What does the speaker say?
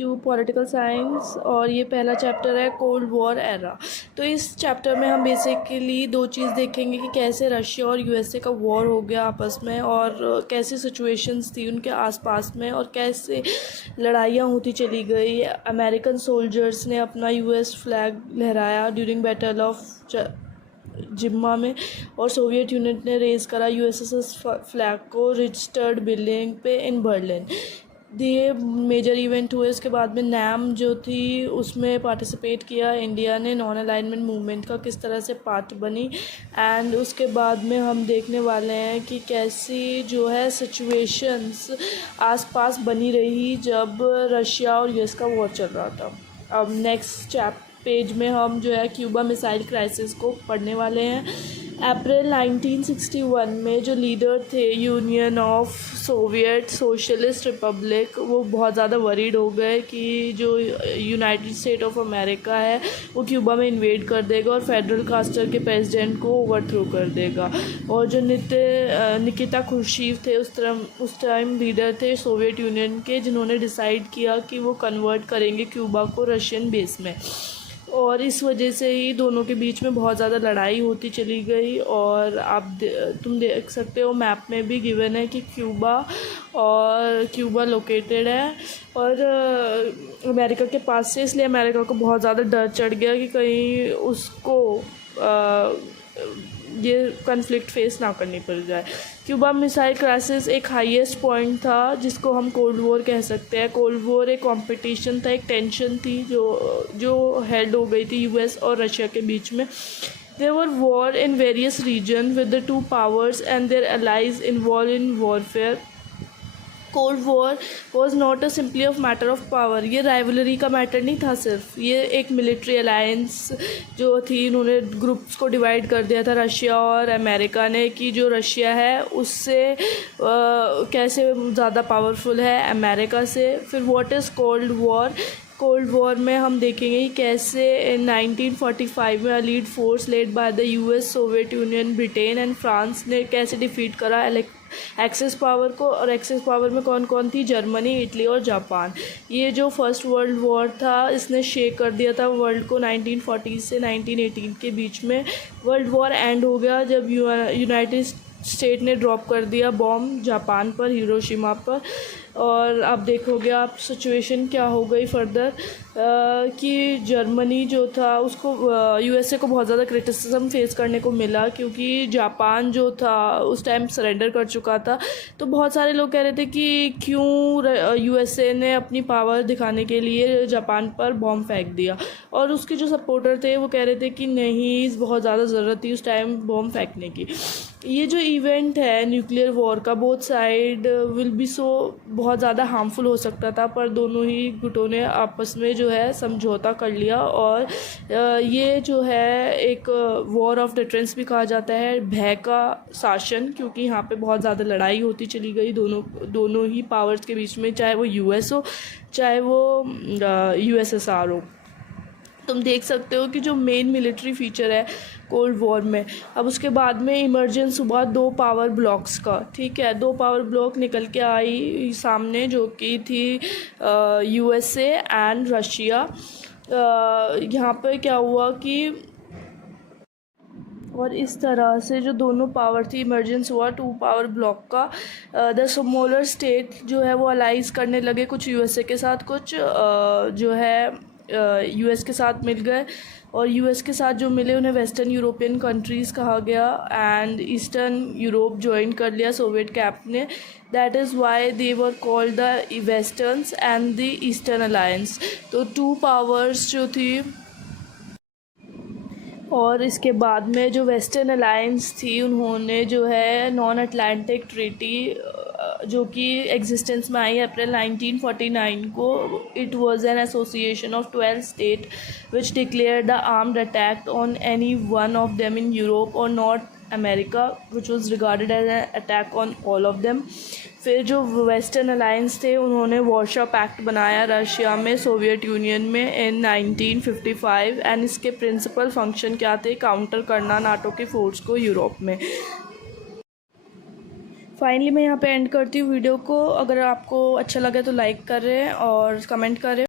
You political science और ये पहला चैप्टर है कोल्ड वॉर एरा। तो इस चैप्टर में हम बेसिकली दो चीज़ देखेंगे कि कैसे रशिया और यूएसए का वॉर हो गया आपस में और कैसी सिचुएशंस थी उनके आसपास में और कैसे लड़ाइयाँ होती चली गई। अमेरिकन सोल्जर्स ने अपना यूएस फ्लैग लहराया ड्यूरिंग बैटल ऑफ जिम्मा में और सोवियत यूनियन ने रेज़ करा यूएसएस फ्लैग को रिजिस्टर्ड बिल्डिंग पे इन बर्लिन। ये मेजर इवेंट हुए। उसके बाद में नैम जो थी उसमें पार्टिसिपेट किया इंडिया ने, नॉन अलाइनमेंट मूवमेंट का किस तरह से पार्ट बनी। एंड उसके बाद में हम देखने वाले हैं कि कैसी जो है सिचुएशंस आसपास बनी रही जब रशिया और यूएस का वॉर चल रहा था। अब नेक्स्ट पेज में हम जो है क्यूबा मिसाइल क्राइसिस को पढ़ने वाले हैं। अप्रैल 1961 में जो लीडर थे union of Soviet socialist Republic, वो बहुत ज़्यादा वरीड हो गए कि जो यूनाइटेड स्टेट ऑफ अमेरिका है वो क्यूबा में इन्वेड कर देगा और फेडरल कास्टर के प्रेसिडेंट को ओवरथ्रो कर देगा। और जो निकिता खुर्शीव थे उस टाइम लीडर थे सोवियत यूनियन के, जिन्होंने डिसाइड किया कि वो कन्वर्ट करेंगे क्यूबा को रशियन बेस में। और इस वजह से ही दोनों के बीच में बहुत ज़्यादा लड़ाई होती चली गई। और तुम देख सकते हो मैप में भी गिवन है कि क्यूबा लोकेटेड है और अमेरिका के पास से, इसलिए अमेरिका को बहुत ज़्यादा डर चढ़ गया कि कहीं उसको ये कन्फ्लिक्ट फेस ना करनी पड़ जाए। क्यूबा मिसाइल क्राइसिस एक हाईएस्ट पॉइंट था जिसको हम कोल्ड वॉर कह सकते हैं। कोल्ड वॉर एक कंपटीशन था, एक टेंशन थी जो हेल्ड हो गई थी यूएस और रशिया के बीच में। There were war in various regions with the two powers and their allies involved in warfare. Cold war was not a simply of matter of power. ये राइवलरी का मैटर नहीं था सिर्फ, ये एक मिलिट्री अलायंस जो थी, इन्होंने ग्रुप्स को डिवाइड कर दिया था रशिया और अमेरिका ने कि जो रशिया है उससे कैसे ज़्यादा पावरफुल है अमेरिका से। फिर what is cold war. Cold war में हम देखेंगे कि कैसे 1945 में allied force led by the US, Soviet Union, Britain and France ने कैसे डिफीट करा एक्सेस पावर को। और एक्सेस पावर में कौन कौन थी? जर्मनी, इटली और जापान। ये जो फर्स्ट वर्ल्ड वॉर था इसने शेक कर दिया था वर्ल्ड को। 1940 से 1918 के बीच में वर्ल्ड वॉर एंड हो गया जब यूनाइटेड स्टेट ने ड्रॉप कर दिया बॉम्ब जापान पर, हिरोशिमा पर। और अब देखोगे आप सिचुएशन क्या हो गई फर्दर कि जर्मनी जो था उसको यूएसए को बहुत ज़्यादा क्रिटिसिज्म फेस करने को मिला क्योंकि जापान जो था उस टाइम सरेंडर कर चुका था। तो बहुत सारे लोग कह रहे थे कि क्यों यूएसए ने अपनी पावर दिखाने के लिए जापान पर बॉम्ब फेंक दिया। और उसके जो सपोर्टर थे वो कह रहे थे कि नहीं, बहुत ज़्यादा ज़रूरत थी उस टाइम बॉम्ब फेंकने की। ये जो इवेंट है न्यूक्लियर वॉर का, बोथ साइड विल बी बहुत ज़्यादा हार्मफुल हो सकता था, पर दोनों ही गुटों ने आपस में जो है समझौता कर लिया। और ये जो है एक वॉर ऑफ डिटरेंस भी कहा जाता है, भय का शासन, क्योंकि यहाँ पे बहुत ज़्यादा लड़ाई होती चली गई दोनों ही पावर्स के बीच में, चाहे वो यूएस हो चाहे वो यूएसएसआर हो। तुम देख सकते हो कि जो मेन मिलिट्री फीचर है कोल्ड वॉर में। अब उसके बाद में इमर्जेंस हुआ दो पावर ब्लॉक्स का, ठीक है। दो पावर ब्लॉक निकल के आई सामने जो कि थी यूएसए एंड रशिया। यहाँ पे क्या हुआ कि और इस तरह से जो दोनों पावर थी, इमर्जेंस हुआ टू पावर ब्लॉक का। द स्मॉलर स्टेट जो है वो अलाइज करने लगे, कुछ यूएसए के साथ, कुछ जो है यूएस के साथ मिल गए। और यूएस के साथ जो मिले उन्हें वेस्टर्न यूरोपियन कंट्रीज़ कहा गया एंड ईस्टर्न यूरोप ज्वाइन कर लिया सोवियत कैंप ने। That is why they were called the westerns and the eastern alliance. तो टू पावर्स जो थी। और इसके बाद में जो वेस्टर्न अलायंस थी उन्होंने जो है नॉन अटलांटिक ट्रीटी जो कि एग्जिस्टेंस में आई अप्रैल 1949 को। It was an association of 12 state which declare the armed attack on any one of them in Europe और north America which was regarded as an attack on all of them. फिर जो western alliance थे उन्होंने Warsaw pact बनाया रशिया में, Soviet Union में in 1955 and इसके प्रिंसिपल फंक्शन क्या थे? काउंटर करना नाटो के फोर्स को यूरोप में। फाइनली मैं यहाँ पे एंड करती हूँ वीडियो को। अगर आपको अच्छा लगे तो लाइक करें और कमेंट करें।